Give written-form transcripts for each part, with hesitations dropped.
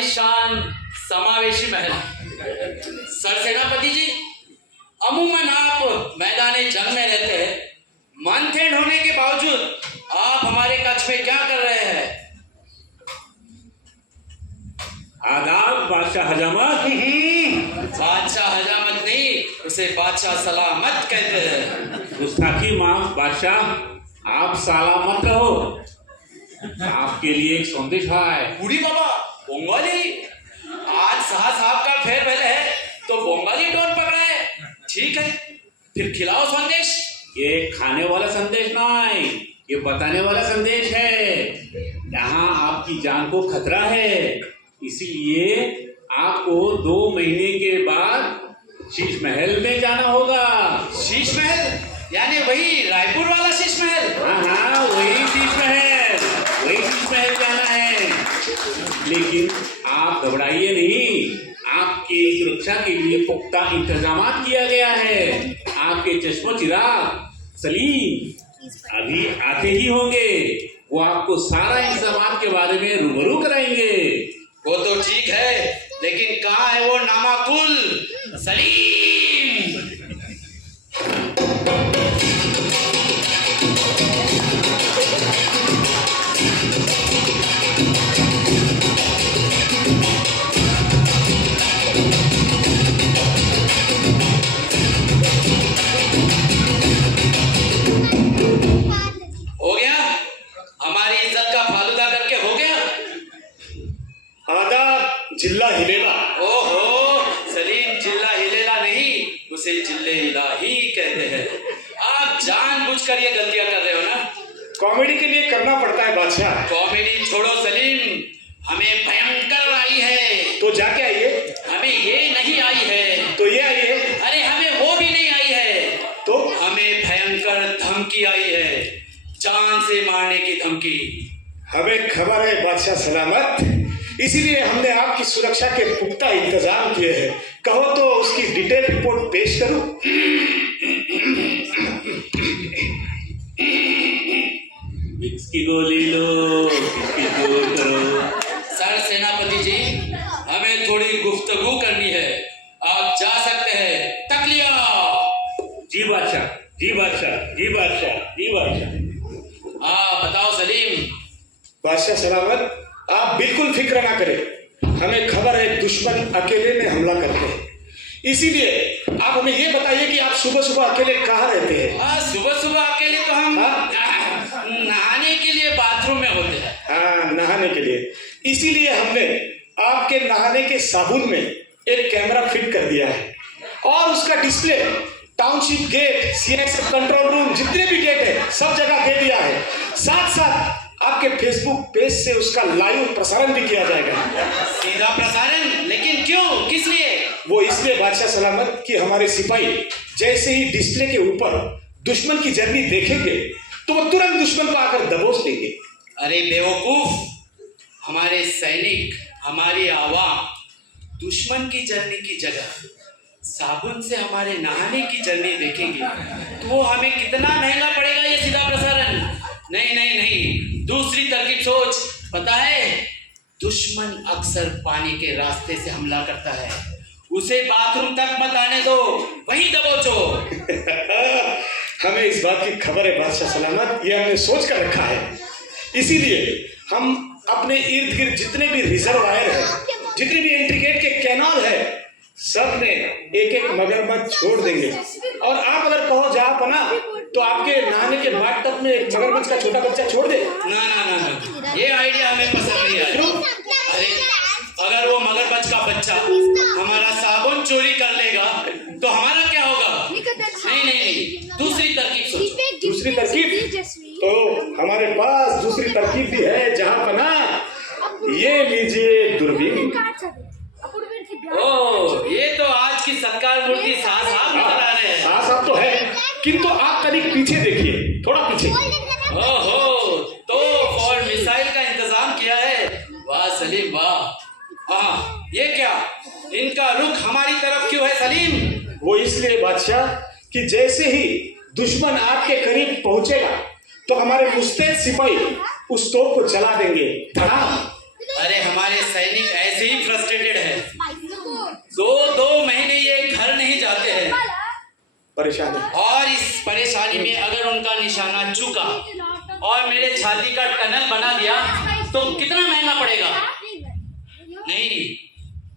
आलीशान समावेशी महल। सरसेनापति जी, अमूमन आप मैदान जंग में रहते हैं, मानथेन होने के बावजूद आप हमारे कक्ष में क्या कर रहे हैं? आदाब बादशाह हजामत। बादशाह हजामत नहीं, उसे बादशाह सलामत कहते हैं। गुस्ताखी माफ बादशाह, आप सलामत रहो। आपके लिए एक संदेश है। बूढ़ी बाबा, बंगाली? आज साहब का फेयरवेल है तो बंगाली टोन पकड़ा है। ठीक है, फिर खिलाओ संदेश। ये खाने वाला संदेश नहीं, ये बताने वाला संदेश है। यहाँ आपकी जान को खतरा है, इसीलिए आपको 2 महीने के बाद शीश महल में जाना होगा। शीश महल? यानी वही रायपुर वाला शीश महल? हाँ, वही शीश महल जाना है। लेकिन आप घबराइए नहीं, आपकी सुरक्षा के लिए पुख्ता इंतजाम किया गया है। आपके चश्मो चिराग सलीम अभी आते ही होंगे, वो आपको सारा इंतजाम के बारे में रूबरू कराएंगे। वो तो ठीक है, लेकिन कहाँ है वो नामाकुल सलीम? हो गया? हमारी इज्जत का फालूदा करके हो गया? आदाब जिल्ला हिलेला। ओहो, सलीम जिल्ला हिलेला नहीं, उसे जिल्ले इलाही कहते हैं। आप जानबूझकर ये गलतियां कर रहे हो ना? कॉमेडी के लिए करना पड़ता है बादशाह। कॉमेडी छोड़ो सलीम, हमें भयंकर आई है। तो जाके आइए। हमें ये नहीं आई है। तो ये आइए। अरे हमें वो भी नहीं आई है। तो हमें भयंकर धमकी आई है, जान से मारने की धमकी। हमें खबर है बादशाह सलामत, इसीलिए हमने आपकी सुरक्षा के पुख्ता इंतजाम किए हैं। कहो तो उसकी डिटेल रिपोर्ट पेश करूं? विक्स की गोली लो, इसकी दूर करो। सर सेनापति जी, हमें थोड़ी गुफ्तगू करनी है, आप जा सकते हैं। तक लिया। जी बादशाह, जी बादशाह, जी बादशाह, जी बादशाह। हाँ बताओ सलीम। बादशाह सलामत, आप बिल्कुल फिक्र ना करें। हमें खबर है दुश्मन अकेले में हमला करते हैं, इसीलिए आप हमें ये बताइए कि आप सुबह सुबह अकेले कहाँ रहते हैं? हाँ, सुबह सुबह अकेले तो हम नहाने के लिए बाथरूम में होते हैं। हाँ, नहाने के लिए। इसीलिए हमने आपके नहाने के साबुन में एक कैमरा फिट कर दिया है और उसका display township gate, CSF control room, जितने भी गेट है सब जगह दे दिया है। साथ साथ आपके फेसबुक पेज से उसका लाइव प्रसारण भी किया जाएगा। सीधा प्रसारण? लेकिन क्यों, किस लिए? वो इसलिए बादशाह सलामत कि हमारे सिपाही जैसे ही डिस्प्ले के ऊपर दुश्मन की जर्नी देखेंगे तो वो तुरंत दुश्मन को आकर दबोच लेंगे। अरे बेवकूफ, हमारे सैनिक, हमारी आवाम दुश्मन की जर्नी की जगह साबुन से हमारे नहाने की जर्नी देखेंगे तो वो हमें कितना महंगा पड़ेगा ये सीधा प्रसारण। नहीं नहीं नहीं, दूसरी तरकीब सोच। पता है, दुश्मन अक्सर पानी के रास्ते से हमला करता है, उसे बाथरूम तक मत आने दो, वहीं दबोचो। हमें इस बात की खबर है बादशाह सलामत, ये हमने सोच कर रखा है। इसीलिए हम अपने इर्द गिर्द जितने भी रिजर्वायर है, जितने भी एंट्री गेट के कैनाल है, सब में एक एक मगरमच्छ छोड़ देंगे। और आप अगर कहो जा पना तो आपके नहाने के बाद तक में एक मगरमच्छ का छोटा बच्चा छोड़ दे। ना ना ना ना, ये आइडिया हमें पसंद नहीं आया। अरे अगर वो मगरमच्छ का बच्चा हमारा साबुन चोरी कर लेगा तो हमारा क्या होगा? नहीं नहीं नहीं, दूसरी तरकीब सोचो। दूसरी तरकीब? तो हमारे पास दूसरी तरकीब भी है जहां पना। ये लीजिए दूरबीन। ओ, ये तो आज की सत्कार मूर्ति साहब नजर आ रहे हैं। साहब तो है, किंतु आप कभी पीछे देखिए, थोड़ा पीछे। ओहो, तो फॉर मिसाइल का इंतजाम किया है। वाह सलीम वाह। हाँ, ये क्या, इनका रुख हमारी तरफ क्यों है सलीम? वो इसलिए बादशाह कि जैसे ही दुश्मन आपके करीब पहुंचेगा तो हमारे मुस्तैद सिपाही उस तोप को चला देंगे। धड़ाम। अरे हमारे सैनिक ऐसे ऐसे ही फ्रस्ट्रेटेड है। दो महीने ये घर नहीं जाते हैं परेशान है। और इस परेशानी में अगर उनका निशाना चूका और मेरे छाती का टनल बना दिया तो कितना महंगा पड़ेगा? नहीं,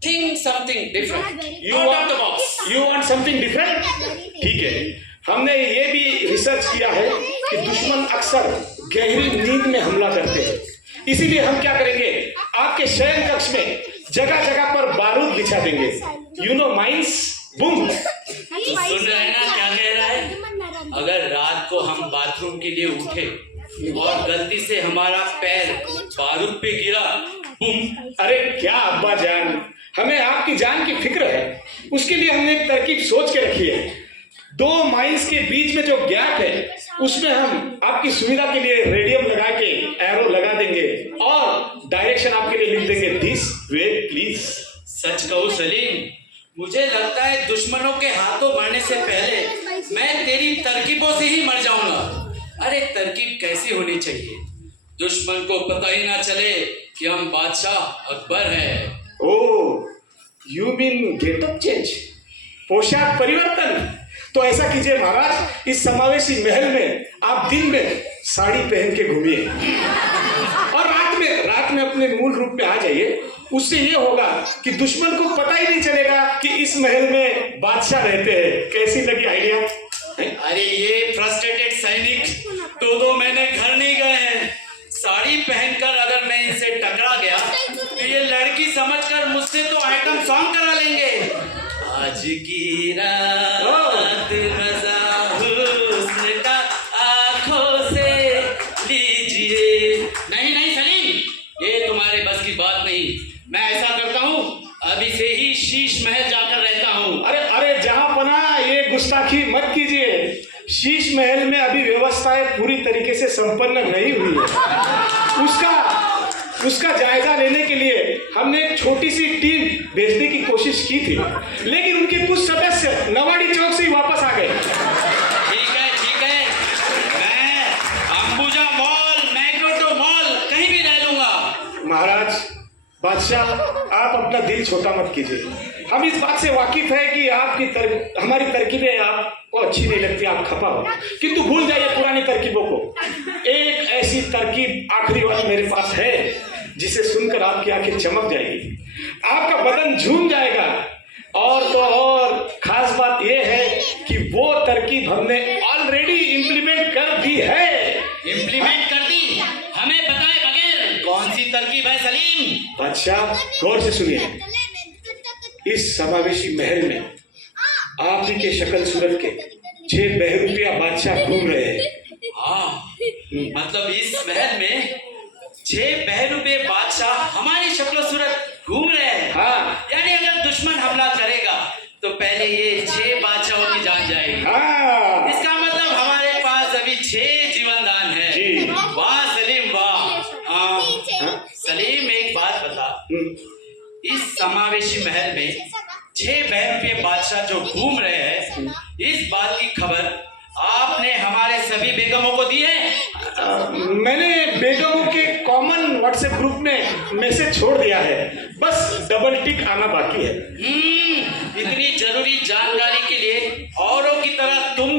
think something different, out of the box. You want something different? ठीक है, हमने ये भी रिसर्च किया है कि दुश्मन अक्सर गहरी नींद में हमला करते हैं। इसीलिए हम क्या करेंगे, आपके शयन कक्ष में जगह जगह पर बारूद बिछा देंगे। You know mines boom. सुन रहे हैं ना क्या कह रहा है? अगर रात को हम बाथरूम के लिए उठे और गलती से हमारा पैर बारूद पे गिरा, बूम। अरे क्या अब्बा जान, हमें आपकी जान की फिक्र है। उसके लिए हमने एक तरकीब सोच के रखी है। 2 माइल्स के बीच में जो गैप है उसमें हम आपकी सुविधा के लिए रेडियम लगा के एरो लगा देंगे और डायरेक्शन आपके लिए लिख देंगे, दिस वे प्लीज। सच कहूं सलीम, मुझे लगता है दुश्मनों के हाथों मरने से पहले मैं तेरी तरकीबों से ही मर जाऊंगा। अरे तरकीब कैसी होनी चाहिए, दुश्मन को पता ही ना चले कि हम बादशाह अकबर हैं। ओह, यू मीन गेटअप चेंज, पोशाक परिवर्तन। तो ऐसा कीजिए महाराज, इस समावेशी महल में आप दिन में साड़ी पहन के घूमिए और रात में अपने मूल रूप में आ जाइए। उससे ये होगा कि दुश्मन को पता ही नहीं चलेगा कि इस महल में बादशाह रहते हैं। कैसी लगी आइडिया? अरे ये फ्रस्ट्रेटेड सैनिक 2 महीने घर नहीं गए हैं। साड़ी पहनकर अगर मैं इनसे टकरा गया तो ये लड़की समझकर मुझसे तो आइटम सॉन्ग करा लेंगे। आज की रात मजा हुस्न का आंखों से लीजिए। नहीं सलीम, ये तुम्हारे बस की बात नहीं। मैं ऐसा करता हूँ, अभी से ही शीश महल जाकर रहता हूँ। अरे जहां बना, ये गुस्ताखी मत कीजिए। शीश महल में अभी व्यवस्थाएं पूरी तरीके से संपन्न नहीं हुई है। उसका जायजा लेने के लिए हमने एक छोटी सी टीम भेजने की कोशिश की थी, लेकिन उनके कुछ सदस्य नवाड़ी चौक से ही वापस आ गए। ठीक है, मैं अंबुजा मॉल, मैग्नेटो मॉल कहीं भी रह लूंगा। महाराज बादशाह, आप अपना दिल छोटा मत कीजिए। हम इस बात से वाकिफ है कि हमारी तरकीबें आपको अच्छी नहीं लगती, आप खपा हो, किंतु भूल जाइए पुरानी तरकीबों को। एक ऐसी तरकीब आखिरी वाली मेरे पास है जिसे सुनकर आपकी आंखें चमक जाएगी, आपका बदन झूम जाएगा। और तो और खास बात यह है कि वो तरकीब हमने ऑलरेडी इम्प्लीमेंट कर दी है। इम्प्लीमेंट कर दी? हमें बताए बगैर कौन सी तरकीब है सलीम? बादशाह गौर से सुनिए, इस समावेशी महल में आप ही के शक्ल सूरत के 6 बहरूपिया बादशाह घूम रहे हैं। हाँ, मतलब इस महल में 6 बहरूपे बादशाह हमारी शक्ल सूरत घूम रहे हैं। हाँ, यानी अगर दुश्मन हमला करेगा तो पहले ये 6 बादशाहों की जान जाएगी। हाँ, इसका मतलब हमारे पास अभी 6 जीवनदान है। जी। वाह सलीम वाह। सलीम एक बात बता, इस समावेशी महल में 6 बहरूपे बादशाह जो घूम रहे हैं, इस बात की खबर आपने हमारे सभी बेगमों को दी है? मैंने बेगमों के कॉमन व्हाट्सएप ग्रुप में मैसेज छोड़ दिया है, बस डबल टिक आना बाकी है। इतनी जरूरी जानकारी के लिए औरों की तरह तुम